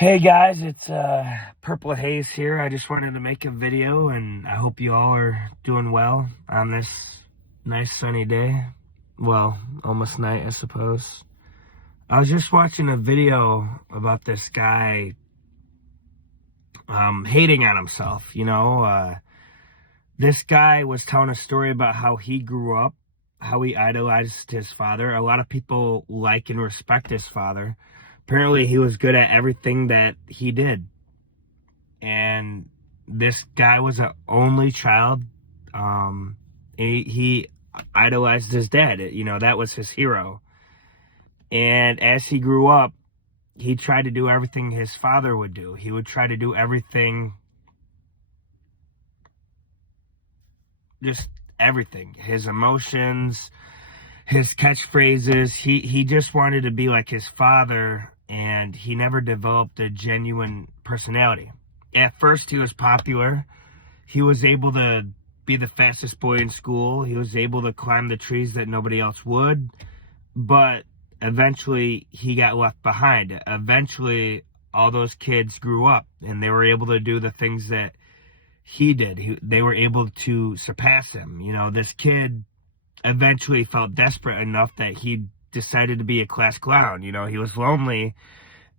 Hey guys, it's Purplehaze here. I just wanted to make a video, and I hope you all are doing well on this nice sunny day. Well, almost night, I suppose. I was just watching a video about this guy hating on himself. This guy was telling a story about how he grew up, how he idolized his father. A lot of people like and respect his father. Apparently, he was good at everything that he did. And this guy was an only child. He idolized his dad. That was his hero. And as he grew up, he tried to do everything his father would do. He would try to do everything, just everything. His emotions, his catchphrases. He just wanted to be like his father, and he never developed a genuine personality. At first, he was popular. He was able to be the fastest boy in school. He was able to climb the trees that nobody else would. But eventually, he got left behind. Eventually, all those kids grew up, and they were able to do the things that he did. They were able to surpass him. This kid eventually felt desperate enough that he decided to be a class clown. He was lonely.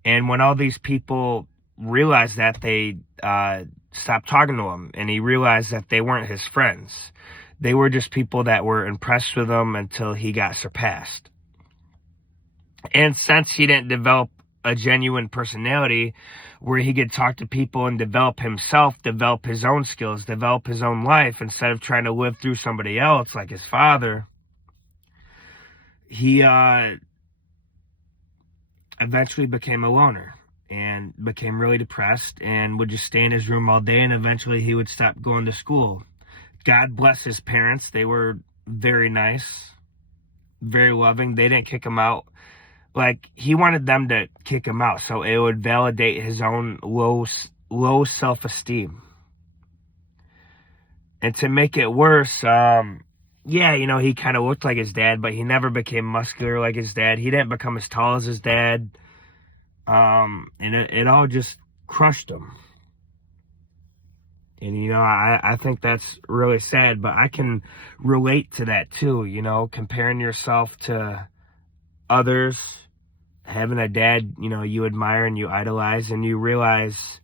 And when all these people realized that, they stopped talking to him, and he realized that they weren't his friends. They were just people that were impressed with him until he got surpassed. And since he didn't develop a genuine personality where he could talk to people and develop himself, develop his own skills, develop his own life, instead of trying to live through somebody else like his father, he eventually became a loner and became really depressed and would just stay in his room all day, and eventually he would stop going to school. God bless his parents. They were very nice, very loving. They didn't kick him out. Like, he wanted them to kick him out so it would validate his own low self-esteem. And to make it worse, he kind of looked like his dad, but he never became muscular like his dad. He didn't become as tall as his dad. And it all just crushed him. And, I think that's really sad, but I can relate to that too, comparing yourself to others, having a dad, you admire and you idolize, and you realize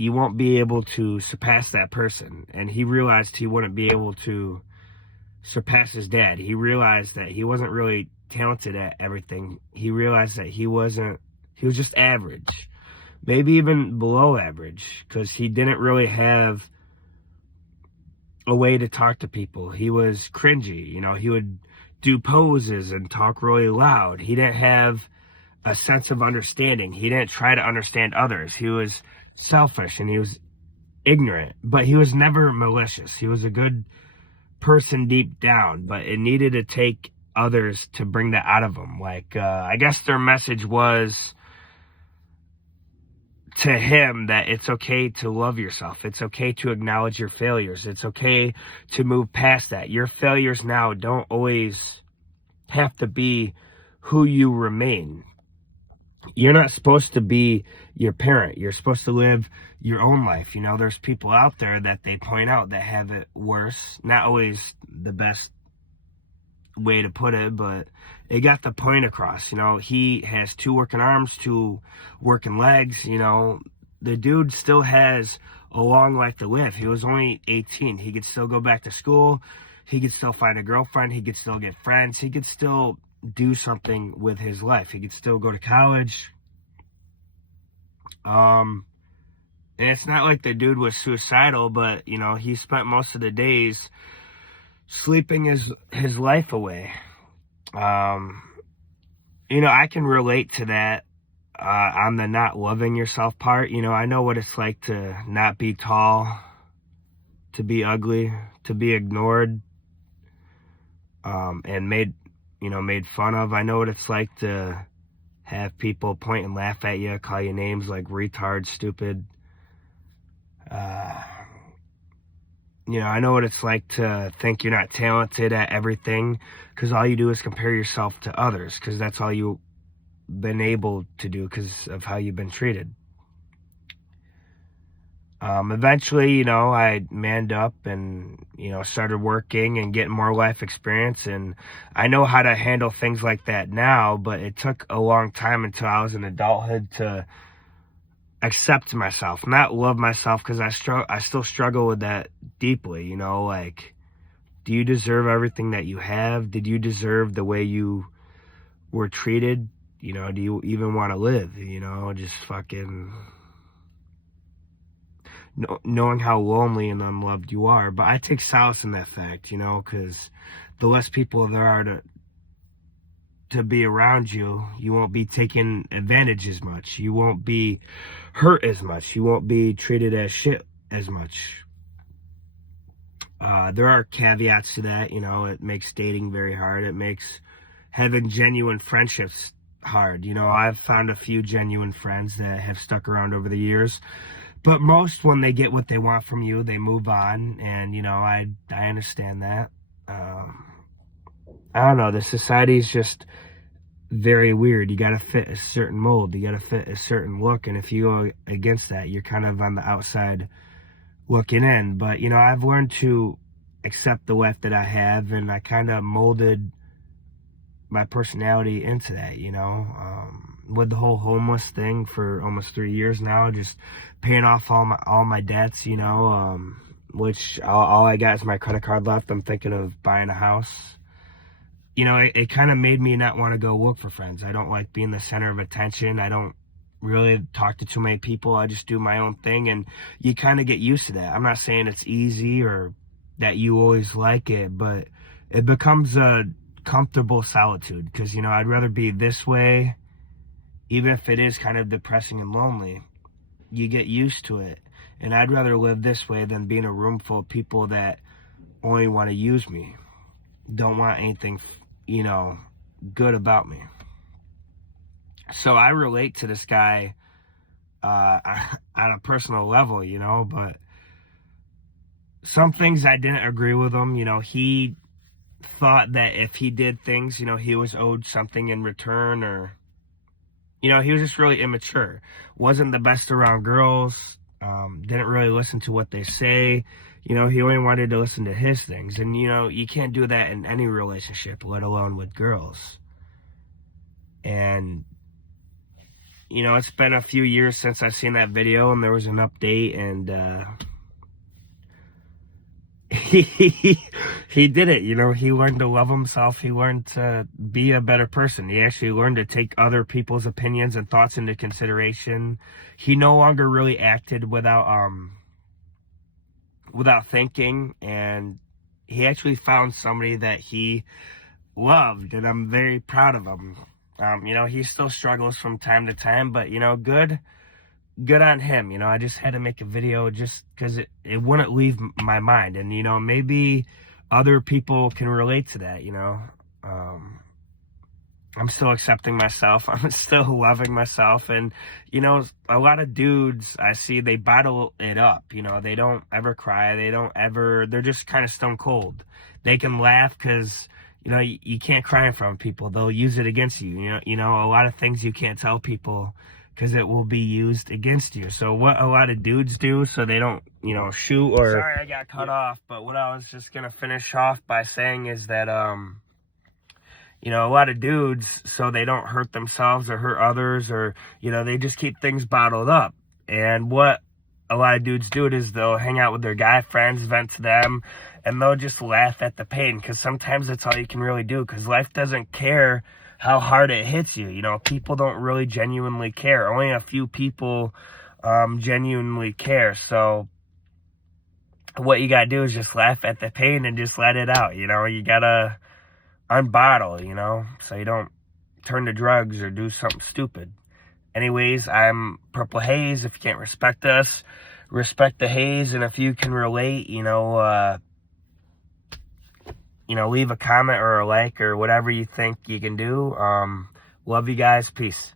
you won't be able to surpass that person. And he realized he wouldn't be able to surpass his dad. He realized that he wasn't really talented at everything. He realized that he was just average, maybe even below average, because he didn't really have a way to talk to people. He was cringy. He would do poses and talk really loud. He didn't have a sense of understanding. He didn't try to understand others. He was selfish and he was ignorant, but he was never malicious. He was a good person deep down, but it needed to take others to bring that out of him. I guess their message was to him that it's okay to love yourself. It's okay to acknowledge your failures. It's okay to move past that. Your failures now don't always have to be who you remain. You're not supposed to be your parent. You're supposed to live your own life. There's people out there that they point out that have it worse. Not always the best way to put it, but it got the point across. He has 2 working arms, 2 working legs. The dude still has a long life to live. He was only 18. He could still go back to school. He could still find a girlfriend. He could still get friends. He could still do something with his life. He could still go to college. And it's not like the dude was suicidal, but he spent most of the days sleeping his life away. I can relate to that on the not loving yourself part. I know what it's like to not be tall, to be ugly, to be ignored, and made fun of. I know what it's like to have people point and laugh at you, call you names like retard, stupid. I know what it's like to think you're not talented at everything, because all you do is compare yourself to others, because that's all you been able to do because of how you've been treated. Eventually, you know, I manned up and, you know, started working and getting more life experience. And I know how to handle things like that now, but it took a long time until I was in adulthood to accept myself, not love myself, because I still struggle with that deeply, you know, like, do you deserve everything that you have? Did you deserve the way you were treated? You know, do you even want to live? You know, just fucking knowing how lonely and unloved you are. But I take solace in that fact, you know, because the less people there are to be around you, you won't be taken advantage as much. You won't be hurt as much. You won't be treated as shit as much. There are caveats to that, you know. It makes dating very hard. It makes having genuine friendships hard. You know, I've found a few genuine friends that have stuck around over the years. But most, when they get what they want from you, they move on. And, you know, I understand that. I don't know. The society is just very weird. You got to fit a certain mold. You got to fit a certain look. And if you go against that, you're kind of on the outside looking in. But, you know, I've learned to accept the life that I have. And I kind of molded my personality into that, you know. With the whole homeless thing for almost 3 years now, just paying off all my debts, you know, which all I got is my credit card left. I'm thinking of buying a house. You know, it kind of made me not want to go look for friends. I don't like being the center of attention. I don't really talk to too many people. I just do my own thing, and you kind of get used to that. I'm not saying it's easy or that you always like it, but it becomes a comfortable solitude because, you know, I'd rather be this way. Even if it is kind of depressing and lonely, you get used to it. And I'd rather live this way than be in a room full of people that only want to use me, don't want anything, you know, good about me. So I relate to this guy on a personal level, you know, but some things I didn't agree with him. You know, he thought that if he did things, you know, he was owed something in return, or, you know, he was just really immature. Wasn't the best around girls. Didn't really listen to what they say. You know, he only wanted to listen to his things. And, you know, you can't do that in any relationship, let alone with girls. And, you know, it's been a few years since I've seen that video, and there was an update, and he did it. You know, he learned to love himself. He learned to be a better person. He actually learned to take other people's opinions and thoughts into consideration. He no longer really acted without thinking, and he actually found somebody that he loved, and I'm very proud of him. You know, he still struggles from time to time, but, you know, good on him. You know, I just had to make a video just because it wouldn't leave my mind. And, you know, maybe other people can relate to that, you know. I'm still accepting myself. I'm still loving myself. And, you know, a lot of dudes I see, they bottle it up. You know, they don't ever cry. They're just kind of stone cold. They can laugh because, you know, you can't cry in front of people. They'll use it against you. You know, a lot of things you can't tell people because it will be used against you. So what a lot of dudes do, so they don't, you know, shoot or... Sorry, I got cut off, but what I was just going to finish off by saying is that, you know, a lot of dudes, so they don't hurt themselves or hurt others, or, you know, they just keep things bottled up. And what a lot of dudes do is they'll hang out with their guy friends, vent to them, and they'll just laugh at the pain, because sometimes that's all you can really do, because life doesn't care how hard it hits you. You know, people don't really genuinely care. Only a few people genuinely care. So what you gotta do is just laugh at the pain and just let it out. You know, you gotta unbottle, you know, so you don't turn to drugs or do something stupid. Anyways, I'm Purplehaze. If you can't respect us, respect the haze. And if you can relate, you know, leave a comment or a like or whatever you think you can do. Love you guys. Peace.